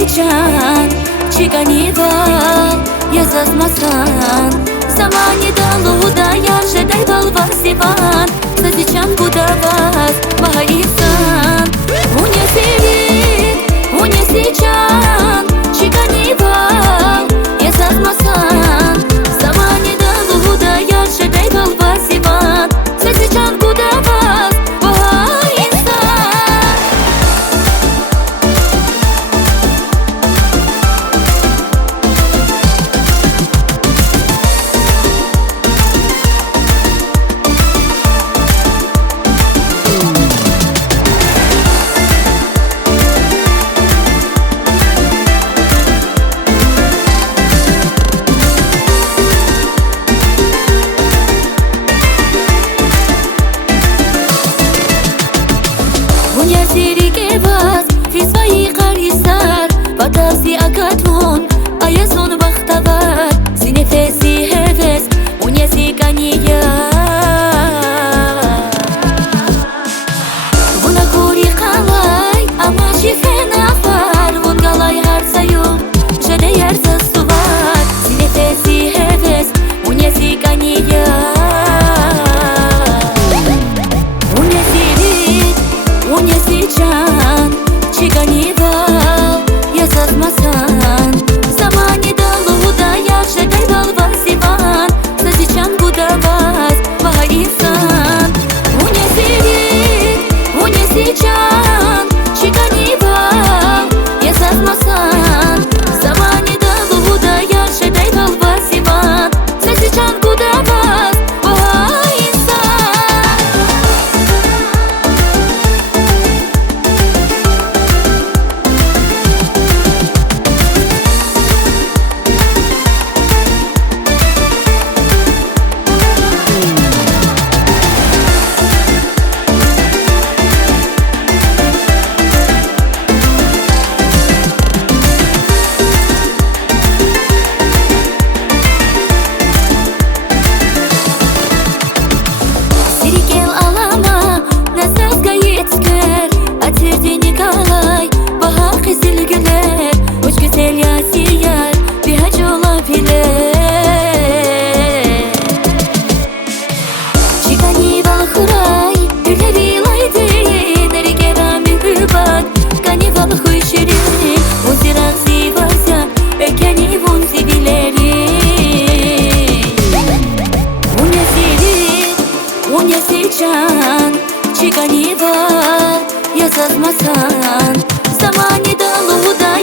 seçen Çiganival yazazmasan Zamani daluda yaşaday balvasivan Seçen budavas bahaysan Unya sevit, unya seçen Çiganival yazazmasan Zamani daluda yaşaday balvasivan Seçen budavas Сиригевас фи свои харисар Батавси акатун аязун бахтавар Синефеси хевес уняси кания Вуна кури халай амаши фенахвар Вун галай харсаю жеде ярза сувар Синефеси хевес уняси кания Seçen Çiganival yazazmasan Zamani daluda yaşaday balvasivan Seçen budavas bahaysan Unya sevit, unya seçen Çiganival yazazmasan Zamani daluda yaşaday balvasivan Seçen budavas Güler, uç güzel yasiyar bir hac olabilir Çiganival huray, gülevilaydı Nerigera mühübat, kanival huyşeri Uzirak sivasa, ekeni vun sivileri Unya sivit, unya seçen Çiganival yazazmasan Zamani daluda